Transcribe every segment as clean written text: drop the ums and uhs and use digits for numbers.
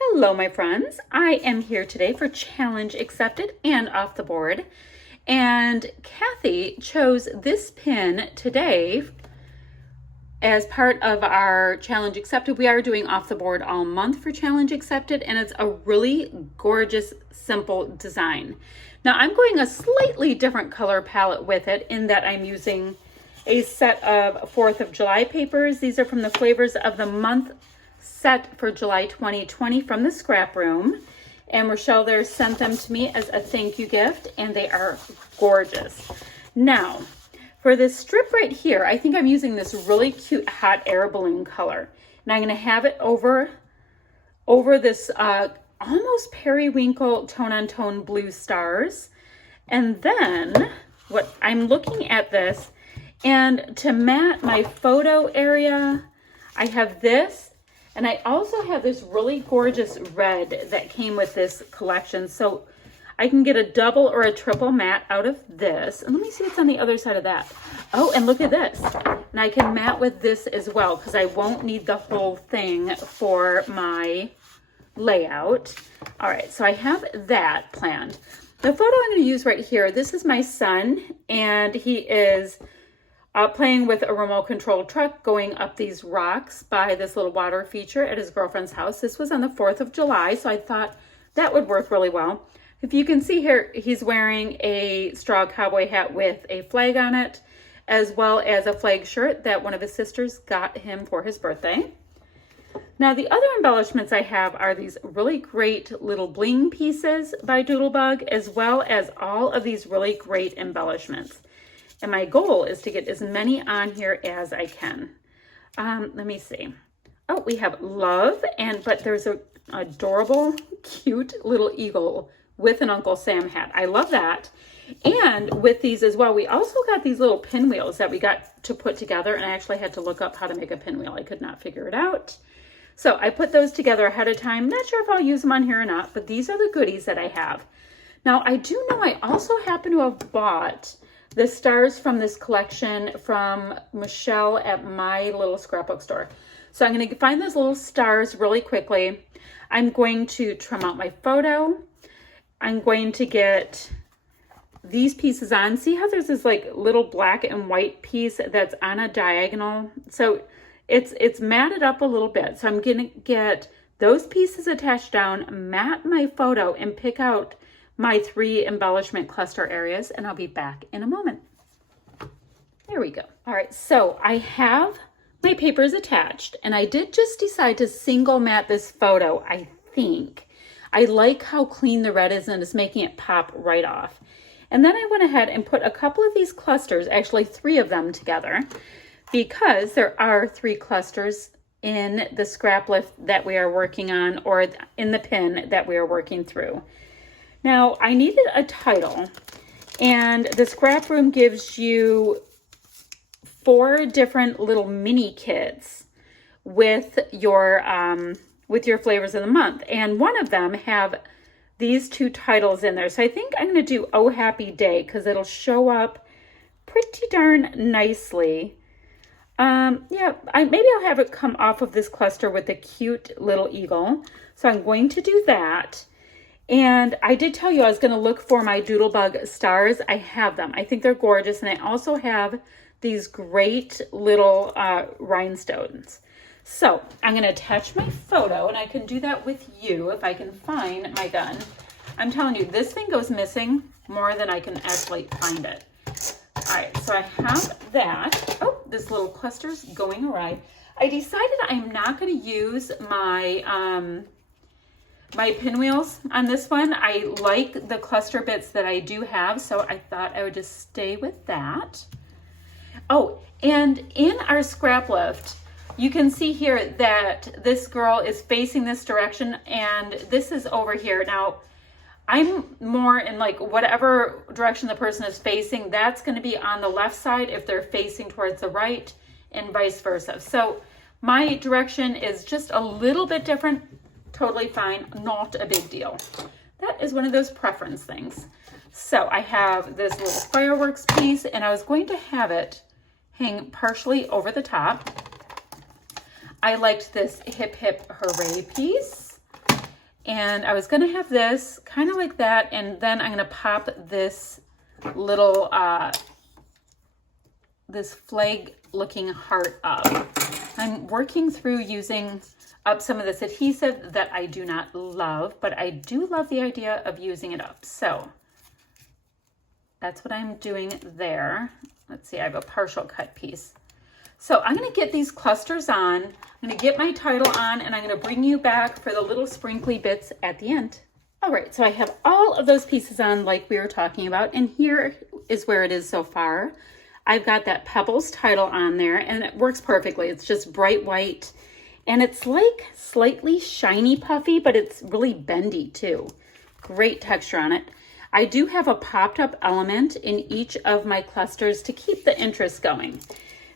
Hello, my friends. I am here today for Challenge Accepted and Off the Board. And Kathy chose this pin today as part of our Challenge Accepted. We are doing Off the Board all month for Challenge Accepted, and it's a really gorgeous, simple design. Now, I'm going a slightly different color palette with it in that I'm using a set of 4th of July papers. These are from the Flavors of the Month set for July 2020 from the ScrapRoom, and Rochelle there sent them to me as a thank you gift, and they are gorgeous. Now, for this strip right here, I think I'm using this really cute hot air balloon color, and I'm going to have it over this almost periwinkle tone-on-tone blue stars. And then what I'm looking at this, and to mat my photo area, I have this. And I also have this really gorgeous red that came with this collection. So I can get a double or a triple matte out of this. And let me see what's on the other side of that. Oh, and look at this. And I can matte with this as well because I won't need the whole thing for my layout. All right, so I have that planned. The photo I'm going to use right here, this is my son, and he is playing with a remote control truck going up these rocks by this little water feature at his girlfriend's house. This was on the 4th of July, so I thought that would work really well. If you can see here, he's wearing a straw cowboy hat with a flag on it, as well as a flag shirt that one of his sisters got him for his birthday. Now, the other embellishments I have are these really great little bling pieces by Doodlebug, as well as all of these really great embellishments. And my goal is to get as many on here as I can. Let me see. Oh, we have love, but there's a adorable, cute little eagle with an Uncle Sam hat. I love that. And with these as well, we also got these little pinwheels that we got to put together, and I actually had to look up how to make a pinwheel. I could not figure it out. So I put those together ahead of time. Not sure if I'll use them on here or not, but these are the goodies that I have. Now, I do know I also happen to have bought the stars from this collection from Michelle at my little scrapbook store. So I'm going to find those little stars really quickly. I'm going to trim out my photo. I'm going to get these pieces on. See how there's this like little black and white piece that's on a diagonal? So it's matted up a little bit. So I'm going to get those pieces attached down, mat my photo, and pick out my 3 embellishment cluster areas, and I'll be back in a moment. There we go. All right, so I have my papers attached, and I did just decide to single mat this photo, I think. I like how clean the red is, and it's making it pop right off. And then I went ahead and put a couple of these clusters, actually 3 of them together, because there are 3 clusters in the scrap lift that we are working on, or in the pin that we are working through. Now, I needed a title, and the ScrapRoom gives you 4 different little mini kits with your flavors of the month, and one of them have these 2 titles in there. So I think I'm going to do Oh Happy Day because it'll show up pretty darn nicely. Maybe I'll have it come off of this cluster with a cute little eagle. So I'm going to do that. And I did tell you I was going to look for my Doodlebug stars. I have them. I think they're gorgeous. And I also have these great little rhinestones. So I'm going to attach my photo, and I can do that with you if I can find my gun. I'm telling you, this thing goes missing more than I can actually find it. All right, so I have that. Oh, this little cluster's going awry. I decided I'm not going to use my my pinwheels on this one. I like the cluster bits that I do have, so I thought I would just stay with that. Oh, and in our scrap lift, you can see here that this girl is facing this direction, and this is over here. Now, I'm more in like whatever direction the person is facing, that's going to be on the left side if they're facing towards the right, and vice versa. So my direction is just a little bit different. Totally fine, not a big deal. That is one of those preference things. So I have this little fireworks piece, and I was going to have it hang partially over the top. I liked this hip hip hooray piece. And I was gonna have this kind of like that, and then I'm gonna pop this little, this flag looking heart up. I'm working through using up some of this adhesive that I do not love, but I do love the idea of using it up. So that's what I'm doing there. Let's see, I have a partial cut piece. So I'm gonna get these clusters on, I'm gonna get my title on, and I'm gonna bring you back for the little sprinkly bits at the end. All right, so I have all of those pieces on like we were talking about, and here is where it is so far. I've got that Pebbles title on there, and it works perfectly. It's just bright white, and it's like slightly shiny puffy, but it's really bendy too. Great texture on it. I do have a popped up element in each of my clusters to keep the interest going.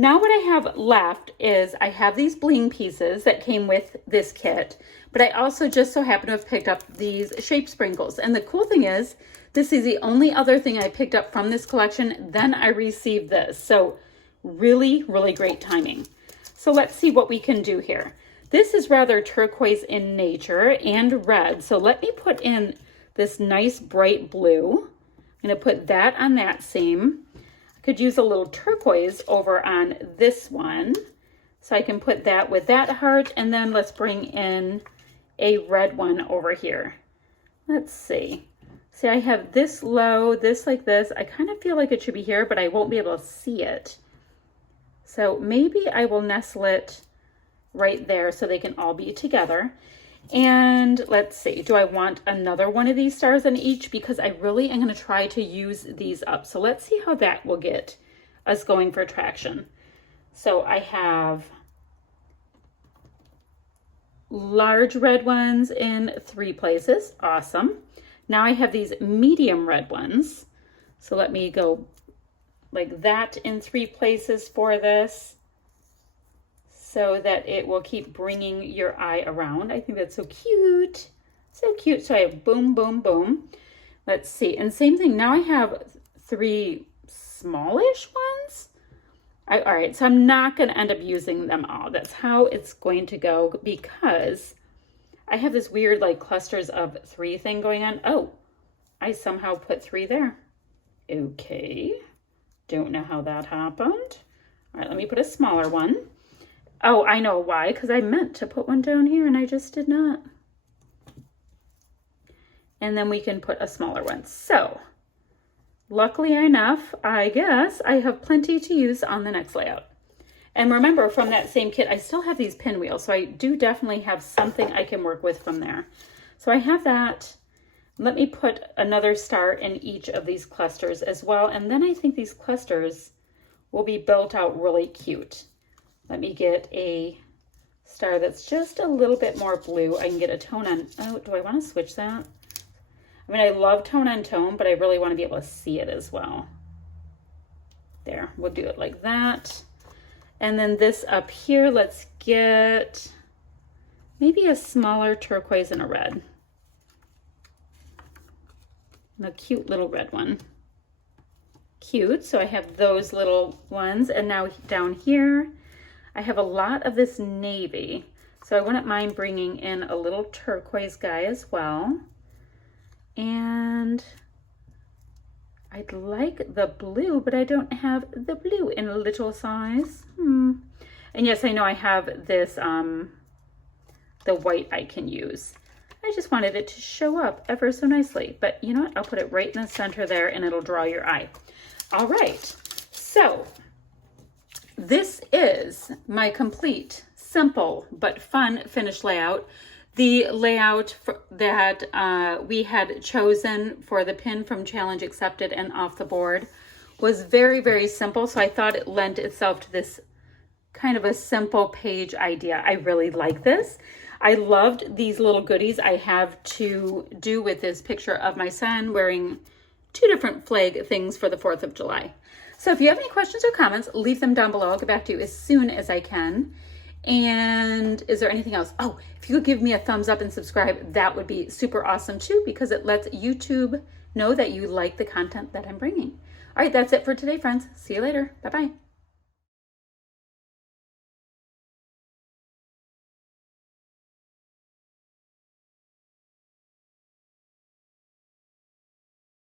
Now what I have left is I have these bling pieces that came with this kit, but I also just so happen to have picked up these shape sprinkles. And the cool thing is, this is the only other thing I picked up from this collection. Then I received this. So really, really great timing. So let's see what we can do here. This is rather turquoise in nature and red. So let me put in this nice bright blue. I'm gonna put that on that seam. Could use a little turquoise over on this one. So I can put that with that heart, and then let's bring in a red one over here. Let's see. See, I have this low, this like this. I kind of feel like it should be here, but I won't be able to see it. So maybe I will nestle it right there so they can all be together. And let's see, do I want another one of these stars on each? Because I really am going to try to use these up. So let's see how that will get us going for traction. So I have large red ones in 3 places. Awesome. Now I have these medium red ones. So let me go like that in 3 places for this, so that it will keep bringing your eye around. I think that's so cute. So cute. So I have boom, boom, boom. Let's see. And same thing. Now I have 3 smallish ones. All right. So I'm not going to end up using them all. That's how it's going to go, because I have this weird like clusters of 3 thing going on. Oh, I somehow put 3 there. Okay. Don't know how that happened. All right. Let me put a smaller one. Oh, I know why, because I meant to put one down here and I just did not. And then we can put a smaller one. So, luckily enough, I guess I have plenty to use on the next layout. And remember, from that same kit, I still have these pinwheels, so I do definitely have something I can work with from there. So I have that. Let me put another star in each of these clusters as well, and then I think these clusters will be built out really cute. Let me get a star that's just a little bit more blue. I can get a tone on, oh, do I want to switch that? I mean, I love tone on tone, but I really want to be able to see it as well. There, we'll do it like that. And then this up here, let's get maybe a smaller turquoise and a red. And a cute little red one. Cute, so I have those little ones. And now down here, I have a lot of this navy, so I wouldn't mind bringing in a little turquoise guy as well. And I'd like the blue, but I don't have the blue in a little size. And yes, I know I have this, the white I can use. I just wanted it to show up ever so nicely. But you know what? I'll put it right in the center there and it'll draw your eye. All right, so this is my complete, simple, but fun finished layout. The layout that we had chosen for the pin from Challenge Accepted and Off the Board was very, very simple. So I thought it lent itself to this kind of a simple page idea. I really like this. I loved these little goodies I have to do with this picture of my son wearing 2 different flag things for the 4th of July. So if you have any questions or comments, leave them down below. I'll get back to you as soon as I can. And is there anything else? Oh, if you could give me a thumbs up and subscribe, that would be super awesome too, because it lets YouTube know that you like the content that I'm bringing. All right, that's it for today, friends. See you later. Bye-bye.